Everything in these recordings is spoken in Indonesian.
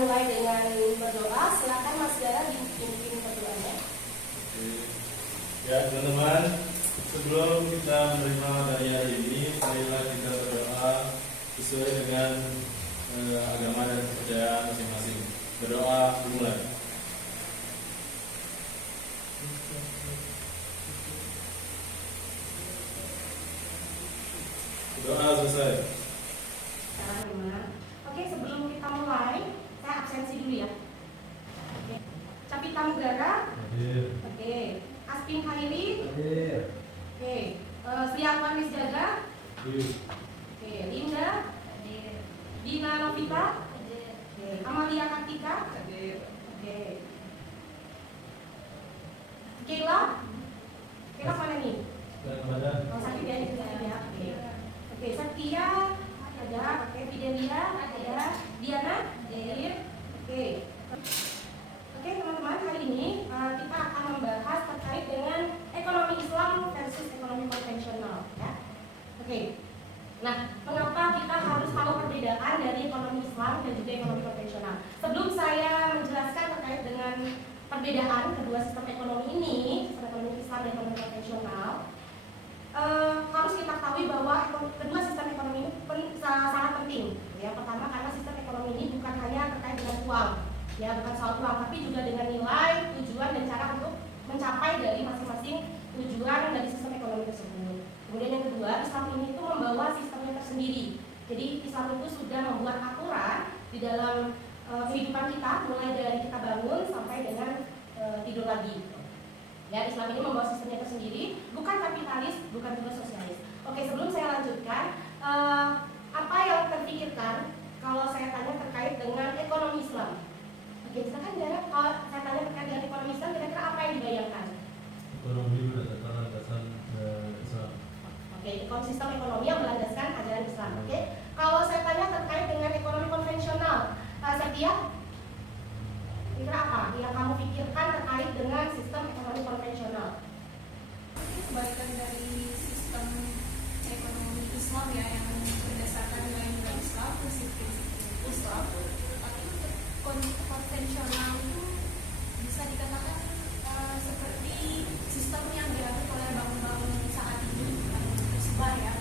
mulai dengan berdoa. Silakan Mas Gara dipimpin berdoanya. Ya teman-teman, sebelum kita menerima dari hari ini, marilah kita berdoa sesuai dengan agama dan kepercayaan masing-masing. Berdoa dimulai. Doa selesai. Oke, sebelum kita mulai, saya absensi dulu ya. Oke. Capita Mugara. Hadir. Oke. Aspin Khairi. Hadir. Oke. Sri Arwan Wisjaga. Hadir. Oke. Linda. Hadir. Dina Novita. Hadir. Oke. Amalia Kartika. Hadir. Oke. Kela. Kela mana nih? Oh, sakit ya, ya. Oke. Oke, Satya ada, oke, Fidelia ada, Diana hadir. Oke. Oke teman-teman, hari ini kita akan membahas terkait dengan ekonomi Islam versus ekonomi konvensional, ya. Oke. Nah, mengapa kita harus tahu perbedaan dari ekonomi Islam dan juga ekonomi konvensional? Sebelum saya menjelaskan terkait dengan perbedaan kedua sistem ekonomi ini, sistem ekonomi Islam dan ekonomi konvensional, harus kita ketahui bahwa kedua sistem ekonomi ini sangat penting. Ya, pertama karena sistem ekonomi ini bukan hanya terkait dengan uang, ya bukan soal uang, tapi juga dengan nilai, tujuan dan cara untuk mencapai dari masing-masing tujuan dari sistem ekonomi tersebut. Kemudian yang kedua, Islam ini itu membawa sistemnya tersendiri. Jadi Islam itu sudah membuat aturan di dalam kehidupan kita, mulai dari kita bangun sampai dengan tidur lagi. Ya, Islam ini membawa sistemnya tersendiri, bukan kapitalis, bukan juga sosialis. Oke, sebelum saya lanjutkan, apa yang terpikirkan kalau saya tanya terkait dengan ekonomi Islam? Oke, misalkan kalau saya tanya terkait dengan ekonomi Islam, kira-kira apa yang dibayangkan? Ekonomi berdasarkan landasan Islam. Oke, sistem ekonomi yang berlandaskan ajaran Islam. Oke, kalau saya tanya terkait dengan ekonomi konvensional, Setia, kira apa yang kamu pikirkan terkait dengan sistem ekonomi konvensional? Kebalikan dari sistem ekonomi Islam ya, yang berdasarkan nilai-nilai Islam, prinsip-prinsip Islam. Tapi untuk konvensional itu bisa dikatakan seperti sistem yang diambil oleh bank-bank saat ini yang tersebar ya,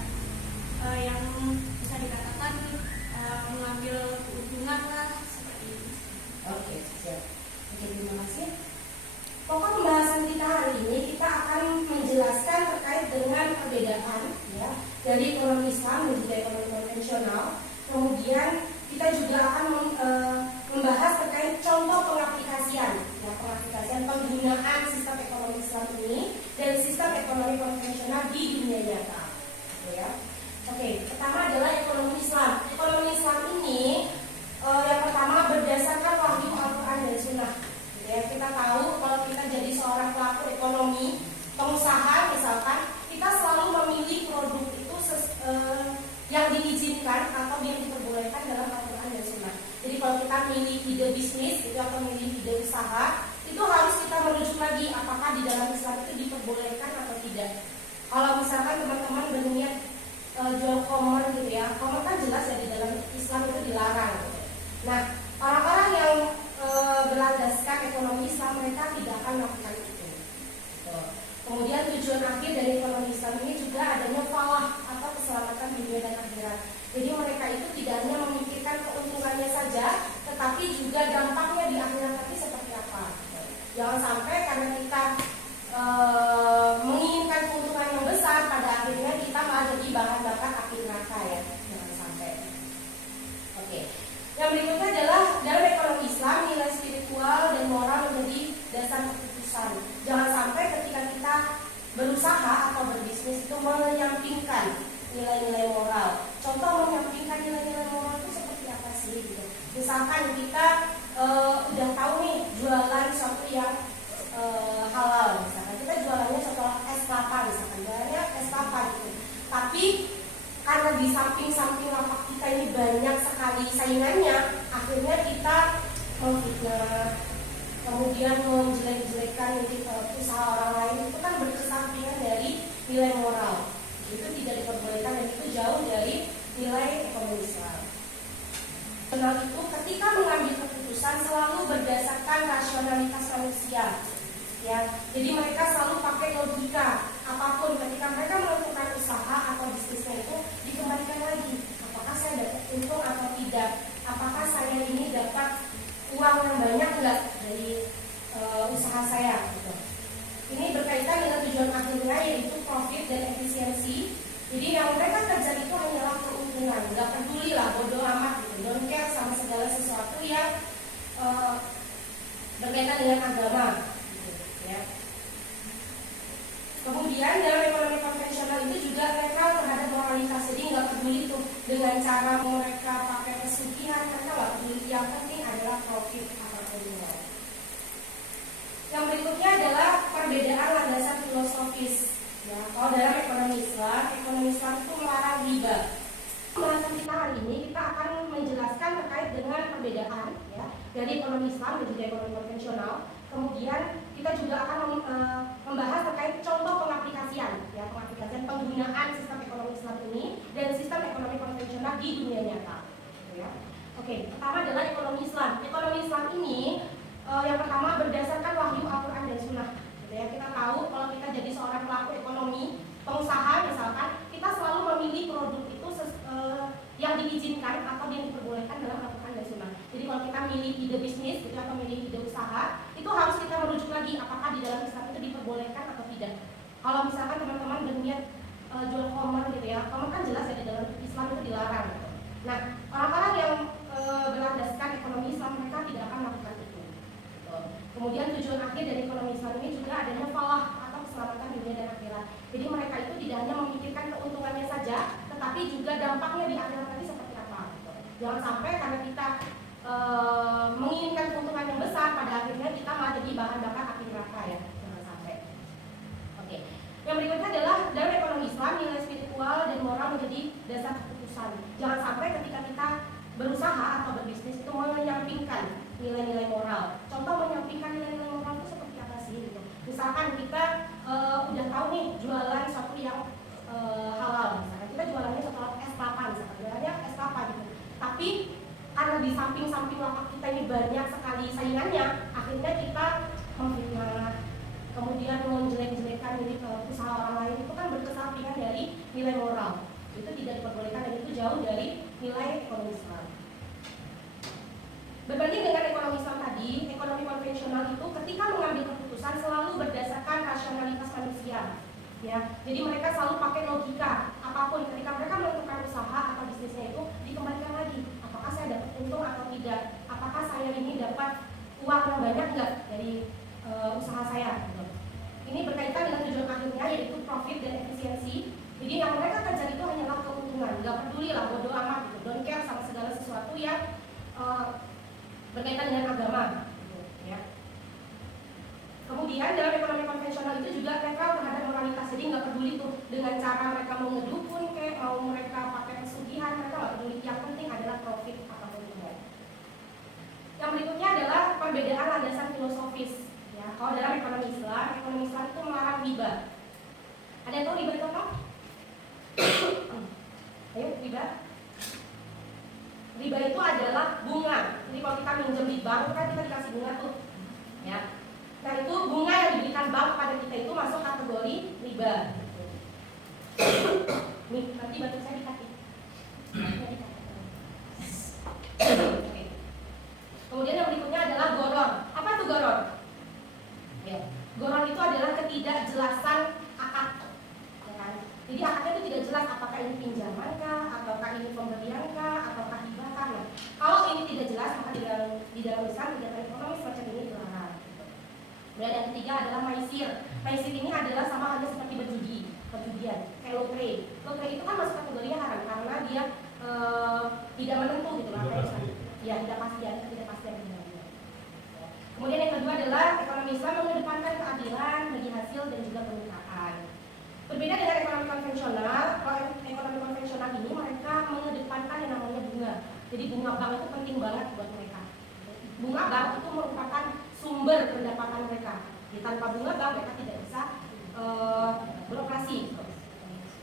yang bisa dikatakan mengambil keuntungan lah seperti itu. Oke, siap. Oke, terima kasih. Pokok pembahasan kita hari ini kita akan menjelaskan terkait dengan perbedaan ya dari ekonomi Islam dan juga ekonomi konvensional. Kemudian kita juga akan membahas terkait contoh pengaplikasian, ya, pengaplikasian penggunaan sistem ekonomi Islam ini dan sistem ekonomi konvensional di dunia nyata. Ya. Oke, pertama adalah ekonomi Islam. Ekonomi Islam ini yang pertama berdasarkan wahyu Al-Quran dan Sunnah. Ya, kita tahu kalau kita jadi seorang pelaku ekonomi, pengusaha misalkan, kita selalu memilih produk itu yang diizinkan atau yang diperbolehkan dalam Al-Quran dan Sunnah. Jadi kalau kita milih ide bisnis itu atau milih ide usaha, itu harus kita merujuk lagi apakah di dalam Islam itu diperbolehkan atau tidak. Kalau misalkan teman-teman berniat jual komer gitu ya, komer kan jelas ya di dalam Islam itu dilarang. Nah, orang-orang yang berlandaskan ekonomi Islam, mereka tidak akan melakukan itu. Kemudian tujuan akhir dari ekonomi Islam ini juga adanya falah atau keselamatan dunia dan akhirat. Jadi mereka itu tidak hanya memikirkan keuntungannya saja, tetapi juga dampaknya di akhirat nanti seperti apa. Jangan sampai karena kita menginginkan keuntungan yang besar, pada akhirnya kita malah jadi bahan bakar api neraka ya. Jangan sampai. Oke. Yang berikutnya adalah dalam ekonomi Islam nilai spiritual dan moral menjadi dasar keputusan. Jangan sampai ketika kita berusaha atau berbisnis itu menyampingkan nilai-nilai moral. Contoh menyampingkan nilai-nilai moral itu seperti apa sih? Gitu. Misalkan kita udah tahu nih jualan sesuatu yang halal, misalkan kita jualannya setelah es kelapa, misalkan jualannya es kelapa gitu. Tapi karena di samping-samping lapak kita ini banyak sekali saingannya, akhirnya kita memfitnah, kemudian menjelek-jelekan usaha orang lain, itu kan berkesampingan dari nilai moral. Itu tidak diperbolehkan dan itu jauh dari nilai ekonomi Islam. Karena itu ketika mengambil keputusan keputusan selalu berdasarkan rasionalitas manusia. Ya, jadi mereka selalu pakai logika. Apapun ketika mereka melakukan usaha atau bisnisnya itu dikembalikan lagi. Apakah saya dapat untung atau tidak? Apakah saya ini dapat uang yang banyak enggak dari usaha saya? Gitu. Ini berkaitan dengan tujuan akhirnya, yaitu profit dan efisiensi. Jadi yang mereka kerja itu hanyalah keuntungan, nggak peduli lah, bodoh amat gitu, don't care sama segala sesuatu yang berkaitan dengan agama. Gitu, ya. Kemudian dalam ekonomi konvensional itu juga netral terhadap moralitas, jadi nggak peduli tuh dengan cara mereka pakai pesugihan, mereka nggak peduli. Yang penting adalah profit apapun itu. Yang berikutnya adalah perbedaan landasan filosofis. Ya, kalau dalam ekonomi Islam itu melarang riba. Pembahasan kita hari ini kita akan menjelaskan terkait dengan perbedaan ya, dari ekonomi Islam dan juga ekonomi konvensional. Kemudian kita juga akan membahas terkait contoh pengaplikasian, ya, pengaplikasian penggunaan sistem ekonomi Islam ini dan sistem ekonomi konvensional di dunia nyata. Ya. Oke, pertama adalah ekonomi Islam. Ekonomi Islam ini yang pertama berdasarkan wahyu Al-Quran dan Sunnah. Gitu ya. Kita tahu kalau kita jadi seorang pelaku ekonomi, pengusaha misalkan, kita selalu memilih produk itu yang diizinkan atau yang diperbolehkan dalam Al-Quran dan Sunnah. Jadi kalau kita milih ide bisnis gitu, atau milih ide usaha, itu harus kita merujuk lagi apakah di dalam Islam itu diperbolehkan atau tidak. Kalau misalkan teman-teman berniat jual komen gitu ya, komen kan jelas ya di dalam Islam itu dilarang. Gitu. Nah, orang-orang yang berlandaskan ekonomi Islam, mereka tidak akan melakukan itu. Gitu. Kemudian tujuan akhir dari ekonomi Islam ini juga adanya falah atau keselamatan dunia dan akhirat. Jadi mereka itu tidak hanya memikirkan keuntungannya saja, tetapi juga dampaknya di akhirat nanti seperti apa. Gitu. Jangan sampai karena kita menginginkan keuntungan yang besar, pada akhirnya kita malah jadi bahan bakar api neraka ya. Jangan sampai. Oke. Yang berikutnya adalah dalam ekonomi Islam nilai spiritual dan moral menjadi dasar keputusan. Jangan sampai ketika kita berusaha atau berbisnis itu menyampingkan nilai-nilai moral. Contoh menyampingkan nilai-nilai moral itu seperti apa sih? Gitu. Misalkan kita udah tahu nih jualan satu yang halal, misalkan kita jualannya setelah es kelapa, misalkan jualannya es kelapa gitu. Tapi karena di samping-samping lapak kita ini banyak sekali saingannya, akhirnya kita memfitnah, kemudian menjelek-jelekan diri ke usaha orang lain, itu kan berkesampingan dari nilai moral. Itu tidak diperbolehkan dan itu jauh dari nilai ekonomi Islam. Berbanding dengan ekonomi Islam tadi, ekonomi konvensional itu ketika mengambil keputusan selalu berdasarkan rasionalitas manusia. Ya, jadi mereka selalu pakai logika. Apapun ketika mereka melakukan usaha atau bisnisnya itu dikembalikan lagi. Apakah saya dapat untung atau tidak? Apakah saya ini dapat uang yang banyak enggak dari usaha saya? Gitu. Ini berkaitan dengan tujuan akhirnya, yaitu profit dan efisiensi. Jadi yang mereka kerja itu hanyalah keuntungan, nggak peduli lah, bodoh amat gitu, don't care sama segala sesuatu yang berkaitan dengan agama. Gitu, ya. Kemudian dalam ekonomi konvensional itu juga netral terhadap moralitas, jadi nggak peduli tuh dengan cara mereka mau ngedukun kayak mau mereka pakai pesugihan, mereka nggak peduli. Yang penting adalah profit apapun itu. Yang berikutnya adalah perbedaan landasan filosofis. Ya, kalau dalam ekonomi Islam itu melarang riba. Ada yang tahu riba itu apa? Ayo, riba. Riba itu adalah bunga. Jadi kalau kita minjem di bank kan kita dikasih bunga tuh. Ya. Nah itu bunga yang diberikan bank pada kita itu masuk kategori riba. Nih, nanti batu saya di kaki. Oke. Kemudian yang berikutnya adalah goror. Apa itu goror? Ya. Goror itu adalah ketidakjelasan akad. Ya kan? Jadi akadnya itu tidak jelas apakah ini pinjaman kah, ataukah ini pembelian kah, ataukah hibah kah. Nah, kalau ini tidak jelas maka di dalam Islam kegiatan ekonomi semacam ini dilarang. Kemudian yang ketiga adalah maisir. Maisir ini adalah sama halnya seperti perjudian, kayak lotre. Lotre itu kan masuk kategorinya haram karena dia tidak menentu gitu lah. Ya, tidak pasti. Kemudian yang kedua adalah ekonomi Islam mengedepankan keadilan bagi hasil dan juga pemerintahan. Berbeda dengan ekonomi konvensional, kalau ekonomi konvensional ini mereka mengedepankan yang namanya bunga. Jadi bunga bank itu penting banget buat mereka. Bunga bank itu merupakan sumber pendapatan mereka. Jadi tanpa bunga bank mereka tidak bisa beroperasi.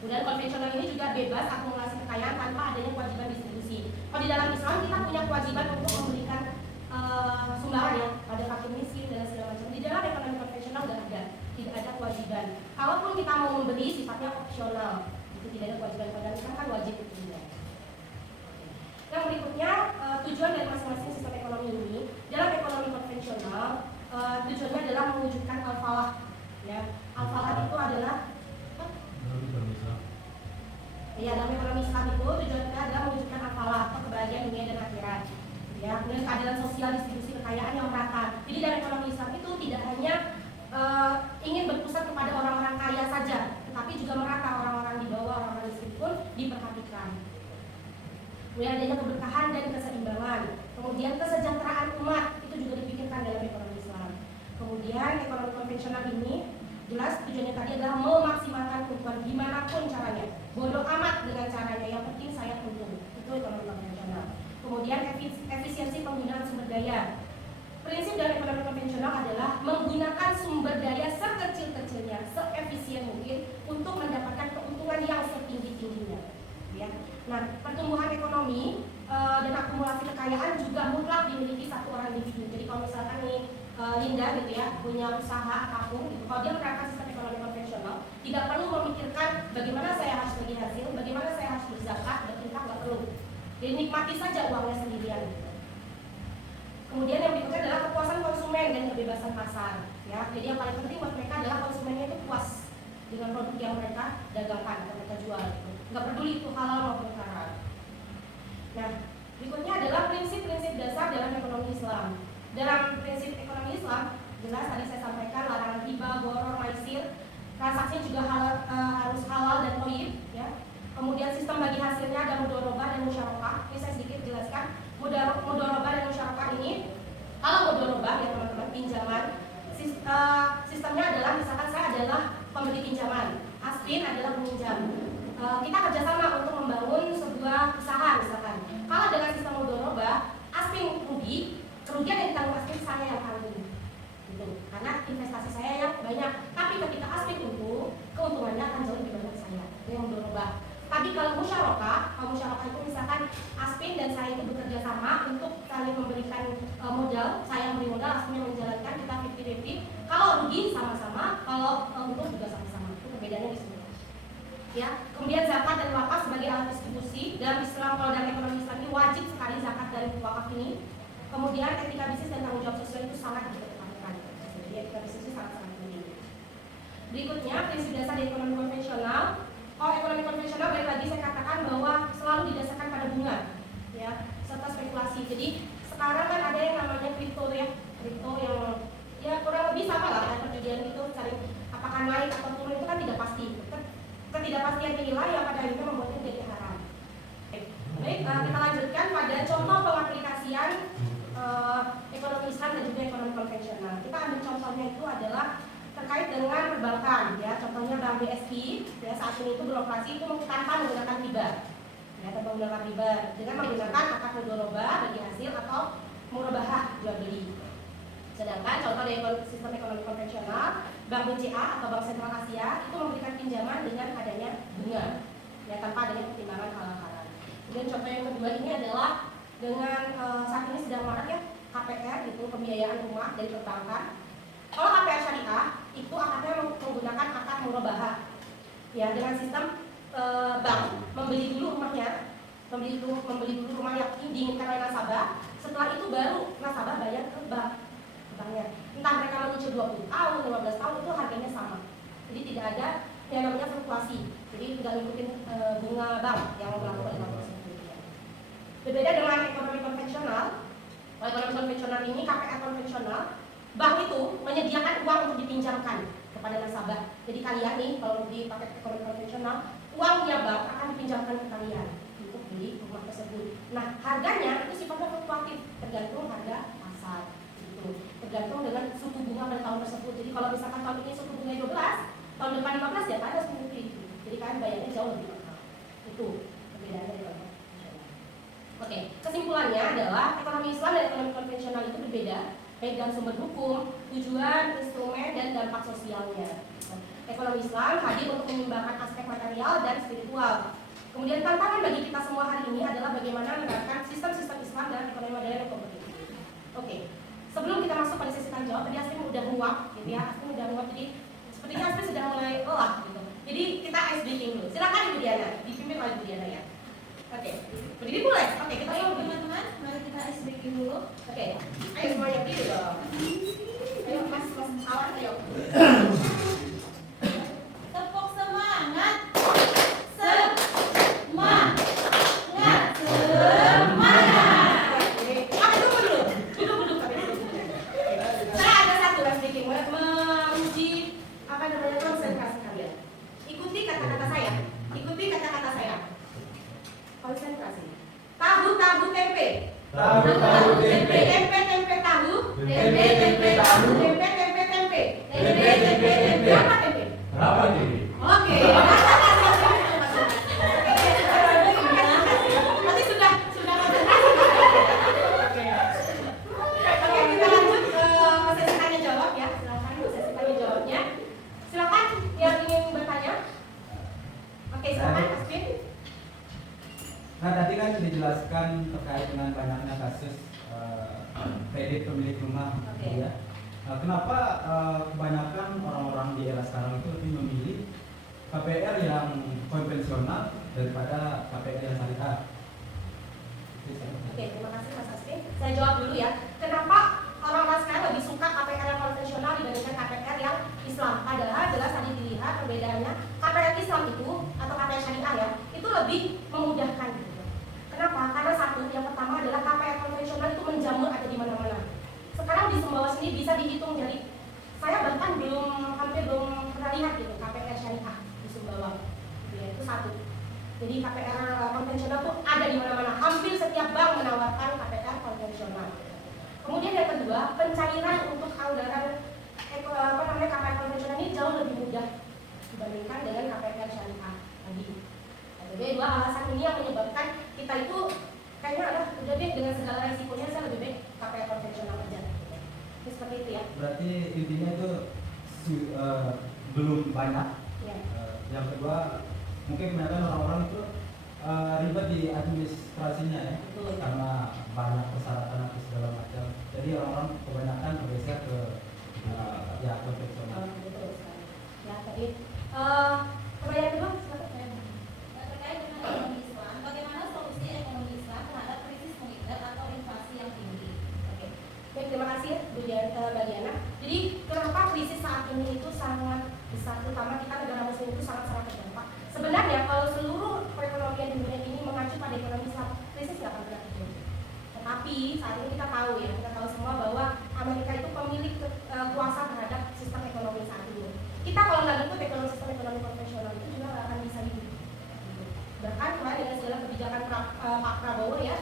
Kemudian konvensional ini juga bebas akumulasi kekayaan tanpa adanya kewajiban distribusi. Kalau di dalam Islam kita punya kewajiban untuk memberikan sumbangan ya pada fakir miskin dan segala macam. Di dalam ekonomi konvensional tidak ada kewajiban. Kalaupun kita mau memberi sifatnya opsional, itu tidak ada kewajiban. Pada kita kan wajib itu juga. Yang berikutnya, tujuan dari masing-masing sistem ekonomi ini dalam ekonomi konvensional tujuannya adalah mewujudkan al-falah. Ya, al-falah itu adalah ya, dalam ekonomi Islam itu tujuannya adalah mewujudkan al-falah atau kebahagiaan dunia dan akhirat. Ya, kemudian keadilan sosial, distribusi kekayaan yang merata. Jadi dalam ekonomi Islam itu tidak hanya ingin berpusat kepada orang-orang kaya saja, tetapi juga merata, orang-orang di bawah, orang-orang miskin pun diperhatikan. Kemudian adanya keberkahan dan keseimbangan. Kemudian kesejahteraan umat itu juga dipikirkan dalam ekonomi Islam. Kemudian ekonomi konvensional ini jelas tujuannya tadi adalah memaksimalkan keuntungan gimana pun caranya. Bodoh amat dengan caranya, yang penting saya untung. Itu ekonomi konvensional. Kemudian efisiensi penggunaan sumber daya. Prinsip dari ekonomi konvensional adalah menggunakan sumber daya sekecil-kecilnya, seefisien mungkin untuk mendapatkan keuntungan yang setinggi-tingginya. Ya. Nah, pertumbuhan ekonomi dan akumulasi kekayaan juga mutlak dimiliki satu orang individu. Jadi kalau misalkan nih Linda gitu ya punya usaha apapun, gitu, kalau dia menerapkan sistem ekonomi konvensional, tidak perlu memikirkan bagaimana saya harus bagi hasil, bagaimana saya harus berzakat, bertindak, nggak perlu. Jadi nikmati saja uangnya sendirian. Kemudian yang berikutnya adalah kepuasan konsumen dan kebebasan pasar. Ya, jadi yang paling penting buat mereka adalah konsumennya itu puas dengan produk yang mereka dagangkan atau mereka jual. Gitu. Nggak peduli itu halal maupun haram. Nah, berikutnya adalah prinsip-prinsip dasar dalam ekonomi Islam. Dalam prinsip ekonomi Islam, jelas tadi saya sampaikan larangan riba, boror, maisir, transaksi juga harus halal dan thayyib. Ya. Kemudian sistem bagi hasilnya ada mudharabah dan musyarakah. Ini saya sedikit jelaskan. Mudharabah dan musyarakah ini, kalau mudharabah ya teman-teman, pinjaman, sistemnya adalah misalkan saya adalah pemberi pinjaman, Asvin adalah peminjam. Kita kerjasama untuk membangun sebuah usaha misalkan. Kalau dengan sistem mudharabah, Asvin rugi, kerugian yang ditanggung Asvin saya yang tanggung. Gitu. Karena investasi saya yang banyak. Tapi ketika Asvin untung, keuntungannya akan jauh lebih banyak saya. Itu yang mudharabah. Tapi kalau musyarakah itu misalkan Asvin dan saya itu bekerja sama untuk saling memberikan modal, saya memberi modal, Asvin yang menjalankan, kita 50-50. Kalau rugi sama-sama, kalau untung juga sama-sama. Itu perbedaannya di sini. Ya, kemudian zakat dan wakaf sebagai alat distribusi dalam Islam, kalau dalam ekonomi Islam ini wajib sekali zakat dari wakaf ini. Kemudian etika bisnis dan tanggung jawab sosial itu sangat diperhatikan. Jadi etika bisnis itu sangat-sangat penting. Berikutnya prinsip dasar dari ekonomi konvensional. Kalau ekonomi konvensional, balik lagi saya katakan bahwa selalu didasarkan pada bunga, ya, serta spekulasi. Jadi sekarang kan ada yang namanya kripto ya, kripto yang ya kurang lebih sama lah kayak perjudian itu, cari apakah naik atau turun itu kan tidak pasti. Ketidakpastian inilah yang pada akhirnya membuatnya jadi haram. Baik, kita lanjutkan pada contoh pengaplikasian ekonomi Islam dan juga ekonomi konvensional. Kita ambil contohnya itu adalah terkait dengan perbankan, ya, contohnya Bank BSI, ya, saat ini itu beroperasi itu tanpa menggunakan riba, ya, tanpa menggunakan riba, dengan menggunakan akad mudharabah bagi hasil atau murabahah jual beli. Sedangkan contoh dari sistem ekonomi konvensional, Bank BCA atau Bank Sentral Asia itu memberikan pinjaman dengan adanya bunga, ya, tanpa adanya pertimbangan halal haram. Kemudian contoh yang kedua ini adalah dengan saat ini sedang marak ya KPR, itu pembiayaan rumah dari perbankan. Kalau KPR syariah itu akadnya menggunakan akad murabahah, ya, dengan sistem bank membeli dulu rumahnya, membeli dulu rumah yang diinginkan oleh nasabah. Setelah itu baru nasabah bayar ke banknya. Entah mereka mencicil 20 tahun, 15 tahun, itu harganya sama. Jadi tidak ada yang namanya fluktuasi. Jadi tidak ngikutin bunga bank yang berlaku pada bank tersebut. Berbeda dengan ekonomi konvensional. Kalau ekonomi konvensional ini, KPR konvensional, bank itu menyediakan uang untuk dipinjamkan kepada nasabah. Jadi kalian nih, kalau di paket ekonomi konvensional, uangnya bank akan dipinjamkan ke kalian untuk beli rumah tersebut. Nah, harganya itu sifatnya fluktuatif, tergantung harga pasar. Gitu. Tergantung dengan suku bunga pada tahun tersebut. Jadi kalau misalkan tahun ini suku bunga 12, tahun depan 15 ya kalian harus mengikuti itu. Jadi kalian bayarnya jauh lebih mahal. Itu perbedaannya dari ekonomi konvensional. Oke, kesimpulannya adalah ekonomi Islam dan ekonomi konvensional itu berbeda, baik dalam sumber hukum, tujuan, instrumen, dan dampak sosialnya. Ekonomi Islam hadir untuk menyeimbangkan aspek material dan spiritual. Kemudian tantangan bagi kita semua hari ini adalah bagaimana menerapkan sistem-sistem Islam dalam ekonomi modern yang kompetitif. Oke. Sebelum kita masuk pada sesi tanya jawab, tadi Asmin udah nguap, gitu ya. Asmin udah nguap, jadi sepertinya Asmin sudah mulai lelah, gitu. Jadi kita ice breaking dulu. Silakan Ibu Diana, dipimpin oleh Ibu Diana ya. Oke. Berdiri mulai. Oke, kita Ayo mulai. teman-teman, mari kita ice breaking dulu. Oke. Ayo semuanya berdiri dong. Ayo Mas Awan, ayo. Tepuk semangat. Semangat. Semangat. Oke. Tunggu dulu. Duduk. Saya ada satu Mas Diki, menguji apa namanya konsentrasi kalian. Ikuti kata-kata saya. Konsentrasi. Tahu tempe. Tahu tempe. Tempe tahu. Tempe tahu. Tempe. Tempe. Berapa tempe? Berapa ini? Oke. Berarti sudah konsentrasi. Oke, kita lanjut ke sesi tanya jawab ya. Silakan sesi tanya jawabnya. Silakan yang ingin bertanya. Oke, silakan Asmin. Nah, tadi kan sudah dijelaskan terkait dengan banyaknya kasus kredit pemilik rumah, Oke. ya. Kenapa kebanyakan orang-orang di era sekarang itu lebih memilih KPR yang konvensional daripada KPR yang syariah? Oke, terima kasih Mas Asmin. Saya jawab dulu ya. Kenapa orang-orang sekarang lebih suka KPR yang konvensional dibandingkan KPR yang Islam? Padahal jelas tadi dilihat perbedaannya. KPR Islam itu atau KPR syariah ya, itu lebih memudahkan. Gitu. Kenapa? Karena satu, yang pertama adalah KPR konvensional itu menjamur ada di mana-mana. Sekarang di Sumbawa sendiri bisa dihitung dari saya bahkan hampir belum pernah lihat gitu KPR syariah di Sumbawa. Ya, itu satu. Jadi KPR konvensional itu ada di mana-mana. Hampir setiap bank menawarkan KPR konvensional. Kemudian yang kedua, pencairan untuk anggaran KPR konvensional ini jauh lebih mudah dibandingkan dengan KPR syariah tadi. Jadi dua alasan ini yang menyebabkan kita itu kayaknya udah deh dengan segala resikonya saya lebih baik KPR konvensional aja. Jadi seperti itu ya. Berarti intinya itu belum banyak. Ya. Yang kedua, mungkin kebanyakan orang-orang itu ribet di administrasinya ya, Betul. karena banyak persyaratan atau segala macam. Jadi orang-orang kebanyakan bergeser ke ya konvensional. Betul sekali. Ya tadi pertanyaan kedua silakan. Terkait dengan ekonomi Islam, bagaimana solusi ekonomi Islam terhadap krisis moneter atau inflasi yang tinggi? Oke. Baik, terima kasih Bu Diana. Jadi kenapa krisis saat ini itu sangat besar, terutama kita negara muslim itu sangat terdampak. Sebenarnya kalau seluruh perekonomian dunia ini mengacu pada ekonomi Islam, krisis nggak akan pernah terjadi. Tetapi saat ini kita tahu semua bahwa Amerika itu pemilik kuasa terhadap sistem ekonomi saat ini. Kita kalau nggak ikut sistem ekonomi konvensional itu juga nggak akan bisa hidup. Bahkan kemarin dengan segala kebijakan Pak Prabowo ya,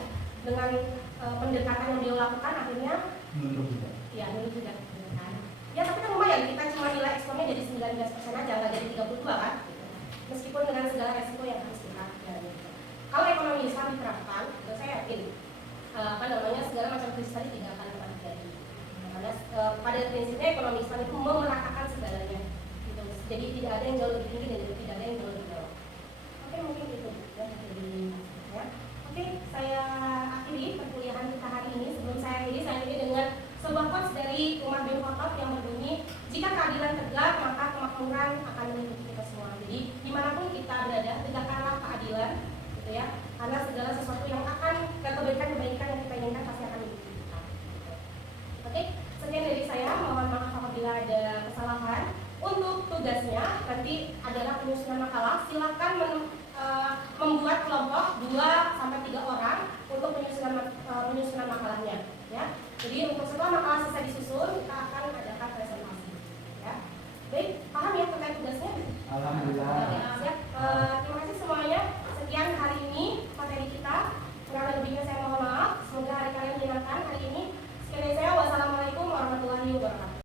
dengan pendekatan yang dia lakukan akhirnya Menurut kita. ya menurut juga kan. Ya tapi kan lumayan, kita cuma nilai ekspornya jadi 19% aja, nggak jadi 32 kan. Meskipun dengan segala resiko yang harus kita hadapi. Kalau ekonomi Islam diterapkan, saya yakin segala macam krisis tadi tidak akan pernah terjadi. Karena pada prinsipnya ekonomi Islam itu memeratakan segalanya. Gitu. Jadi tidak ada yang jauh lebih tinggi dan tidak ada yang jauh lebih bawah. Oke, mungkin itu ya. Ya. Oke, saya akhiri perkuliahan kita hari ini. Sebelum saya akhiri dengan sebuah quotes dari Umar bin Khattab yang berbunyi, jika keadilan tegak maka kemakmuran akan meliputi kita semua. Jadi dimanapun kita berada, tegakkanlah keadilan, gitu ya. Karena segala sesuatu yang akan kebaikan-kebaikan yang kita inginkan pasti akan meliputi kita. Oke, sekian dari saya. Mohon maaf apabila ada kesalahan. Untuk tugasnya nanti adalah penyusunan makalah. Silakan membuat kelompok 2-3 orang untuk penyusunan makalahnya. Ya. Jadi untuk setelah makalah selesai disusun, kita akan